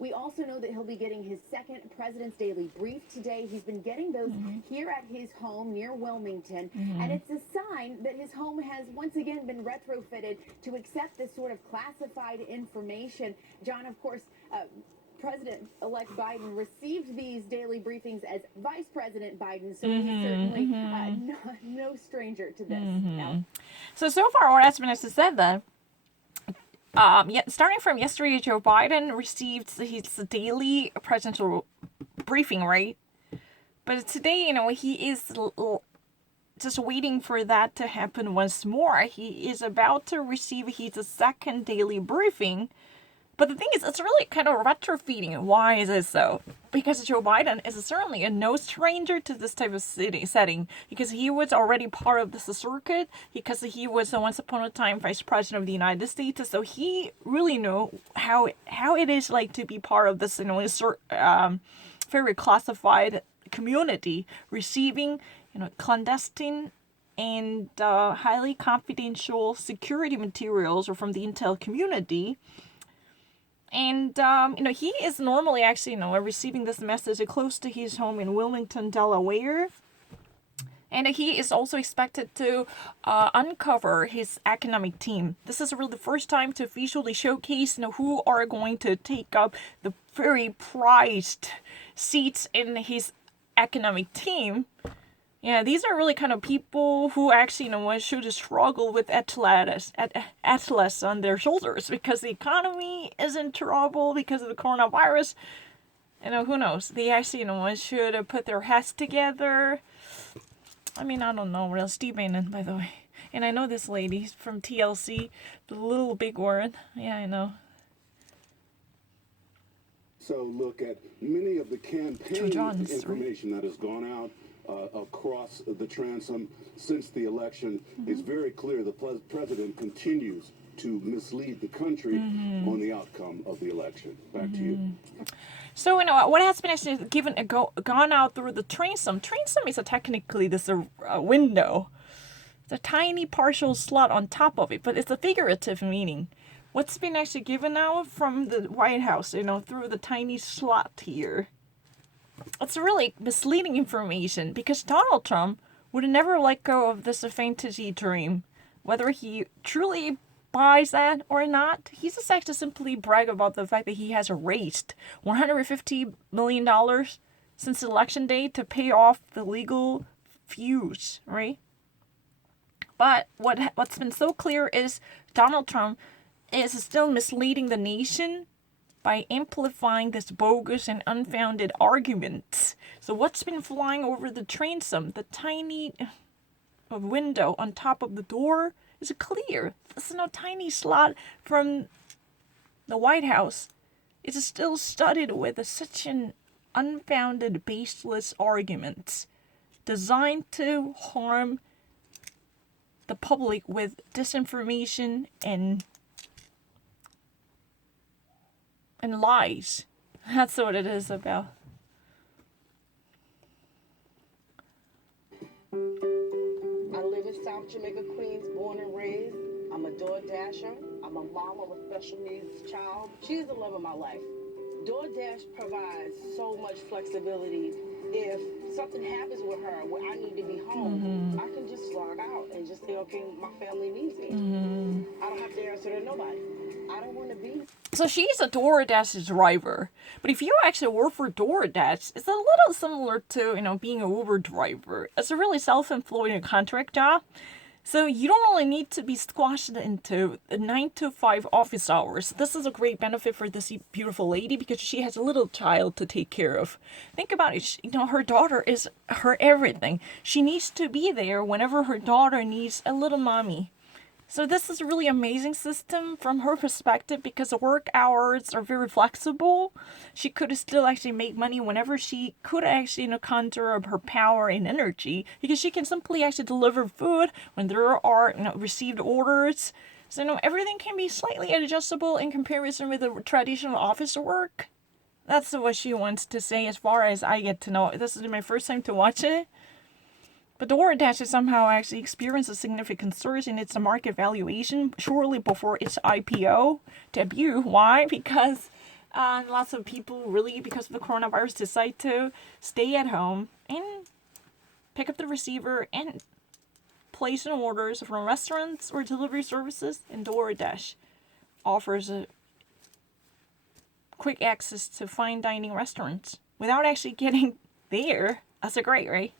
We also know that he'll be getting his second President's Daily Brief today. He's been getting those here at his home near Wilmington, and it's a sign that his home has once again been retrofitted to accept this sort of classified information. John, of course, President-elect Biden received these daily briefings as Vice President Biden, so he's certainly no stranger to this. Now, So far, what has been said that starting from yesterday, Joe Biden received his daily presidential briefing, right? But today, he is just waiting for that to happen once more. He is about to receive his second daily briefing. But the thing is, it's really kind of retrofitting. Why is it so? Because Joe Biden is certainly no stranger to this type of setting. Because he was already part of this circuit. Because he was once upon a time Vice President of the United States. So he really knows how it is like to be part of this, very classified community, receiving, clandestine and highly confidential security materials from the intel community. And, he is normally actually, receiving this message close to his home in Wilmington, Delaware. And he is also expected to uncover his economic team. This is really the first time to officially showcase, who are going to take up the very prized seats in his economic team. Yeah, these are really kind of people who actually, should struggle with Atlas on their shoulders because the economy is in trouble because of the coronavirus. Who knows? They actually, should put their heads together. I mean, I don't know. Real Steve Bannon, by the way. And I know this lady from TLC, the little big word. Yeah, I know. So look at many of the campaign information that has gone out across the transom since the election. It's very clear the president continues to mislead the country on the outcome of the election. Back to you. So, what has been actually gone out through the transom? Transom is technically this window. It's a tiny partial slot on top of it, but it's a figurative meaning. What's been actually given out from the White House, through the tiny slot here? It's really misleading information because Donald Trump would never let go of this fantasy dream. Whether he truly buys that or not, he's just actually simply brag about the fact that he has raised $150 million since election day to pay off the legal fees, right? But what's been so clear is Donald Trump is still misleading the nation by amplifying this bogus and unfounded arguments. So what's been flying over the transom, the tiny window on top of the door, is clear. This is no tiny slot from the White House. It's still studded with such an unfounded, baseless arguments designed to harm the public with disinformation and lies. That's what it is about. I live in South Jamaica, Queens, born and raised. I'm a DoorDasher. I'm a mom of a special needs child. She's the love of my life. DoorDash provides so much flexibility. If something happens with her where I need to be home, I can just log out and just say, okay, my family needs me. I don't have to answer to nobody. I don't want to be. So she's a DoorDash driver. But if you actually work for DoorDash, it's a little similar to, being an Uber driver. It's a really self-employed contract job. So you don't really need to be squashed into 9 to 5 office hours. This is a great benefit for this beautiful lady because she has a little child to take care of. Think about it. Her daughter is her everything. She needs to be there whenever her daughter needs a little mommy. So this is a really amazing system from her perspective because the work hours are very flexible. She could still actually make money whenever she could actually conjure up her power and energy because she can simply actually deliver food when there are received orders. So everything can be slightly adjustable in comparison with the traditional office work. That's what she wants to say as far as I get to know. This is my first time to watch it. But DoorDash has somehow actually experienced a significant surge in its market valuation shortly before its IPO debut. Why? Because Lots of people really, because of the coronavirus, decide to stay at home and pick up the receiver and place in orders from restaurants or delivery services, and DoorDash offers a quick access to fine dining restaurants without actually getting there. That's a great, right?